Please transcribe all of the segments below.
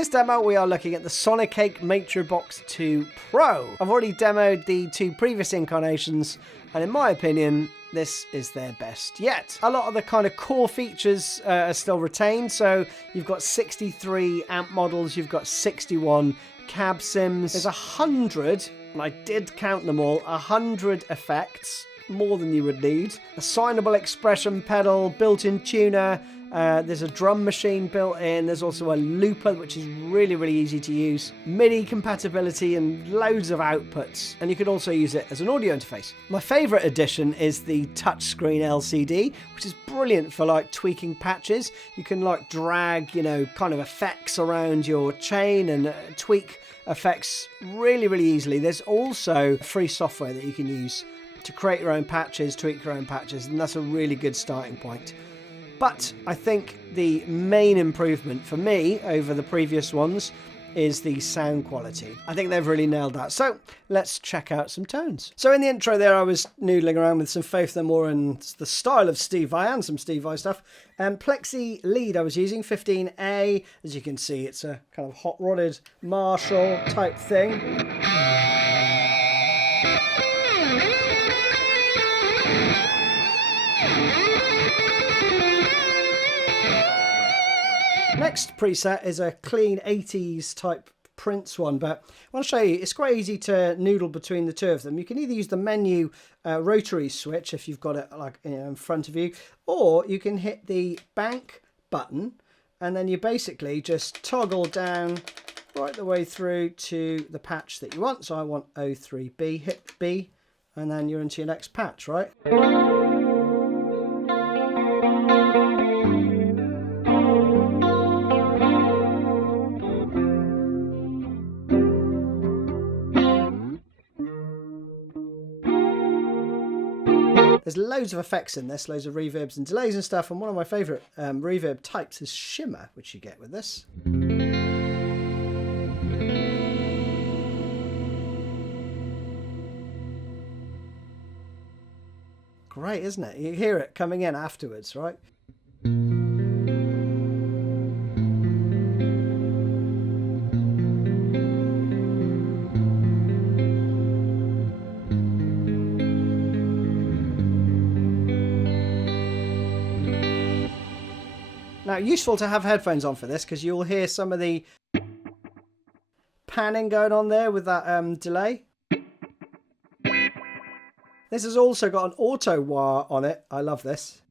this demo, we are looking at the Sonicake Matribox II Pro. I've already demoed the two previous incarnations, and in my opinion, this is their best yet. A lot of the kind of core features are still retained, so you've got 63 amp models, you've got 61 cab sims, there's 100, and I did count them all, 100 effects, more than you would need. Assignable expression pedal, built-in tuner, there's a drum machine built in, there's also a looper which is really easy to use, MIDI compatibility and loads of outputs, and you can also use it as an audio interface. My favourite addition is the touchscreen LCD, which is brilliant for like tweaking patches. You can like drag, you know, kind of effects around your chain and tweak effects really easily. There's also free software that you can use to create your own patches, tweak your own patches, and that's a really good starting point. But I think the main improvement for me over the previous ones is the sound quality. I think they've really nailed that. So let's check out some tones. So in the intro there, I was noodling around with some Faith No More and the style of Steve Vai and some Steve Vai stuff. Plexi lead I was using, 15A. As you can see, it's a kind of hot-rodded Marshall type thing. Next preset is a clean 80s type Prince one, but I want to show you, it's quite easy to noodle between the two of them. You can either use the menu rotary switch if you've got it like, you know, in front of you, or you can hit the bank button and then you basically just toggle down right the way through to the patch that you want. So I want 03B, hit B, and then you're into your next patch, right? There's loads of effects in this, loads of reverbs and delays and stuff, and one of my favourite reverb types is shimmer, which you get with this. Great, isn't it? You hear it coming in afterwards, right? Now, useful to have headphones on for this because you'll hear some of the panning going on there with that delay. This has also got an auto wah on it. I love this.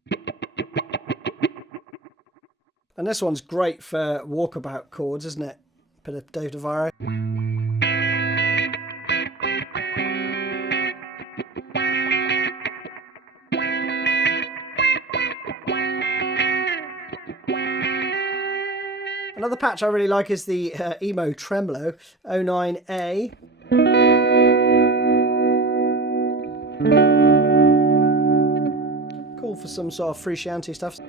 And this one's great for walkabout chords, isn't it? Bit of Dave DeVries. Another patch I really like is the Emo Tremolo 09A. Cool for some sort of frusciante stuff.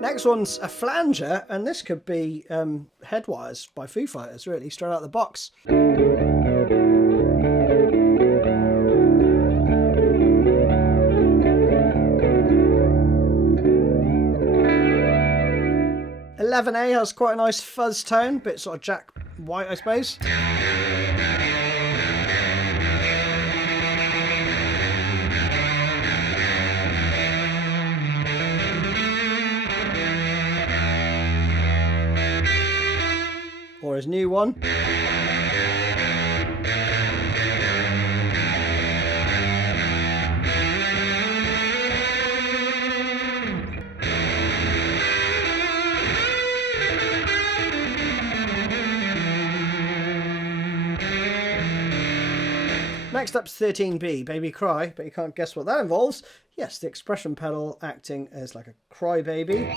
Next one's a flanger, and this could be Headwires by Foo Fighters, really, straight out of the box. 11A has quite a nice fuzz tone, bit sort of Jack White, I suppose. Or his new one. Next up's 13B, Baby Cry, but you can't guess what that involves. Yes, the expression pedal acting as like a crybaby.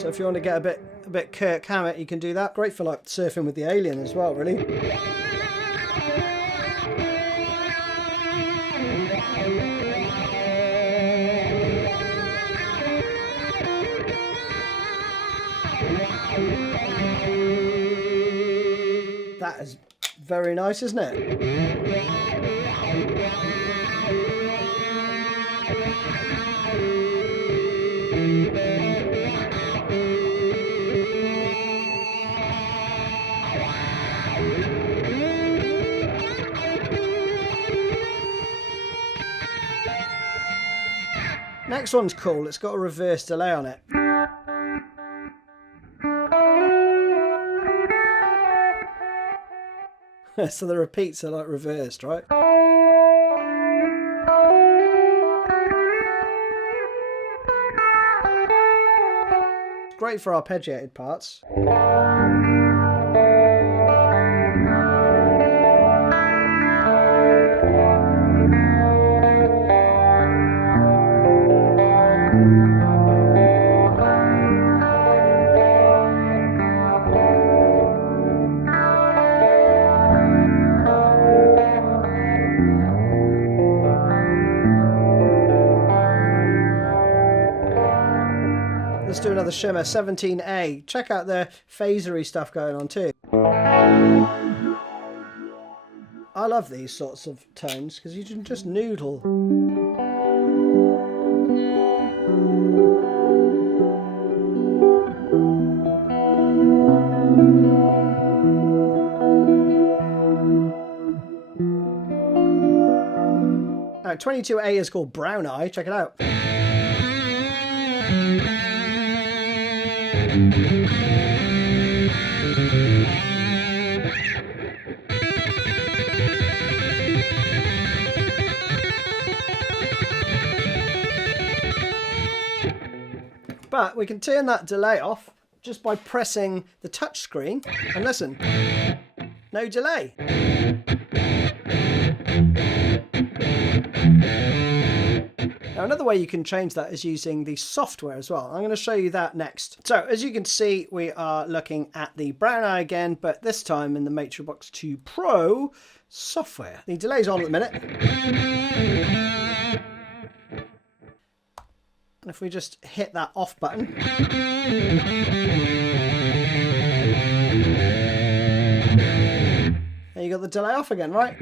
So if you want to get a bit Kirk Hammett, you can do that. Great for like surfing with the alien as well, really. That is very nice, isn't it? Next one's cool. It's got a reverse delay on it. So the repeats are like reversed, right? It's great for arpeggiated parts. Let's do another shimmer, 17A. Check out the phasery stuff going on too. I love these sorts of tones because you can just noodle. Now, 22A is called Brown Eye. Check it out. But we can turn that delay off just by pressing the touch screen and listen. No delay. Now another way you can change that is using the software as well. I'm going to show you that next. So as you can see, we are looking at the Brown Eye again, but this time in the Matribox II Pro software. The delay's on at the minute. And if we just hit that off button, there you got the delay off again, right?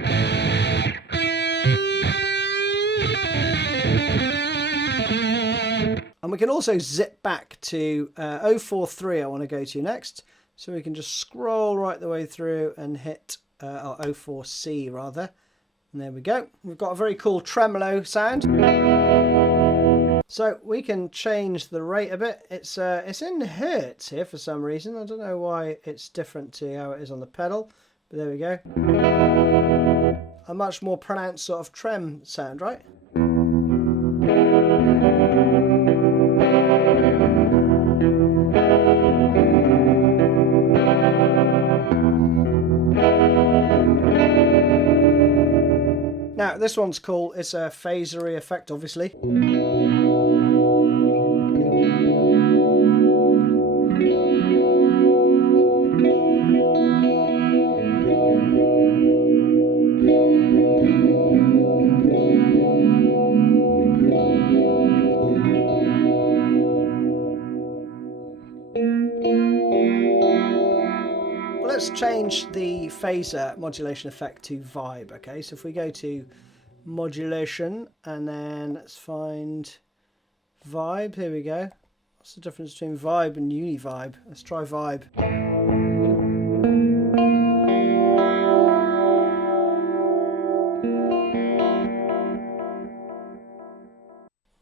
And we can also zip back to 043 I want to go to next. So we can just scroll right the way through and hit 04C rather. And there we go. We've got a very cool tremolo sound. So we can change the rate a bit. It's in hertz here for some reason. I don't know why it's different to how it is on the pedal, but there we go. A much more pronounced sort of trem sound, right? Now this one's cool. It's a phasery effect, obviously. Let's change the phaser modulation effect to vibe. Okay, so if we go to modulation and then let's find vibe, here we go. What's the difference between vibe and univibe? Let's try vibe.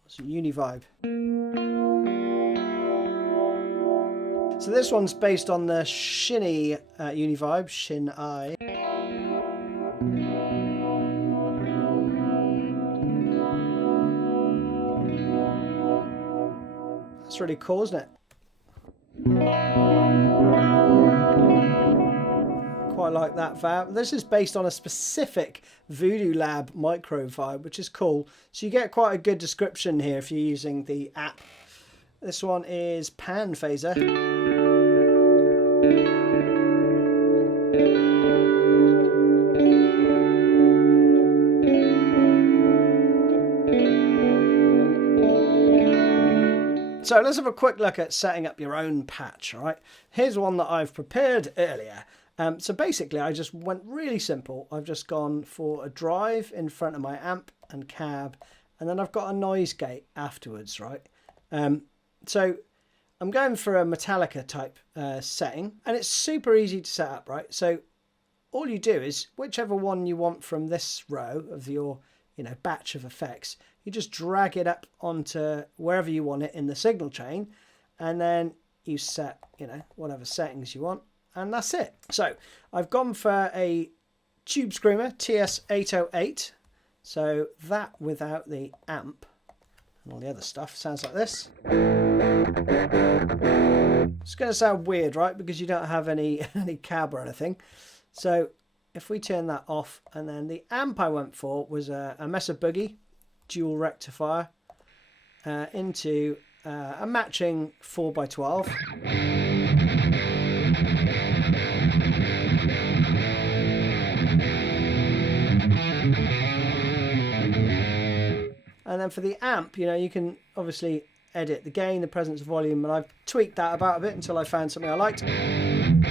What's univibe? So this one's based on the Shinny univibe, Shin I. That's really cool, isn't it? Quite like that vibe. This is based on a specific Voodoo Lab micro vibe, which is cool. So you get quite a good description here if you're using the app. This one is pan phaser. So let's have a quick look at setting up your own patch, all right? Here's one that I've prepared earlier. So basically, I just went really simple. I've just gone for a drive in front of my amp and cab, and then I've got a noise gate afterwards, right? So I'm going for a Metallica type setting, and it's super easy to set up, right? So all you do is whichever one you want from this row of your, batch of effects, you just drag it up onto wherever you want it in the signal chain, and then you set, whatever settings you want, and that's it. So I've gone for a Tube Screamer TS808, so that without the amp and all the other stuff sounds like this. It's going to sound weird, right? Because you don't have any cab or anything. So if we turn that off, and then the amp I went for was a Mesa Boogie dual rectifier into a matching 4x12. And then for the amp, you can obviously edit the gain, the presence, volume, and I've tweaked that about a bit until I found something I liked. And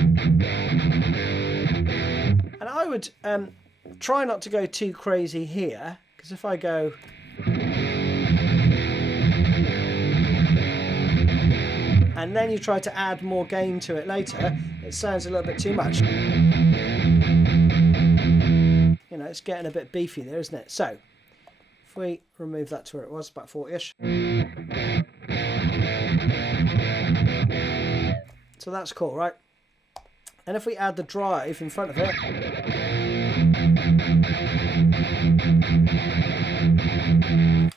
I would try not to go too crazy here, because if I go... and then you try to add more gain to it later, it sounds a little bit too much. It's getting a bit beefy there, isn't it? So if we remove that to where it was, about 40-ish. So that's cool, right? And if we add the drive in front of it,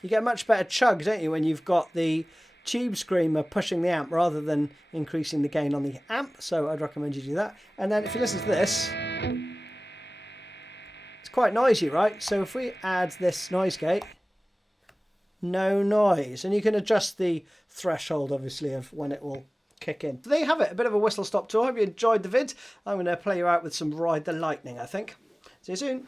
you get a much better chug, don't you, when you've got the Tube Screamer pushing the amp rather than increasing the gain on the amp. So I'd recommend you do that. And then if you listen to this, it's quite noisy, right? So if we add this noise gate, no noise. And you can adjust the threshold, obviously, of when it will kick in. So there you have it, a bit of a whistle stop tour. Hope you enjoyed the vid. I'm going to play you out with some Ride the Lightning, I think. See you soon.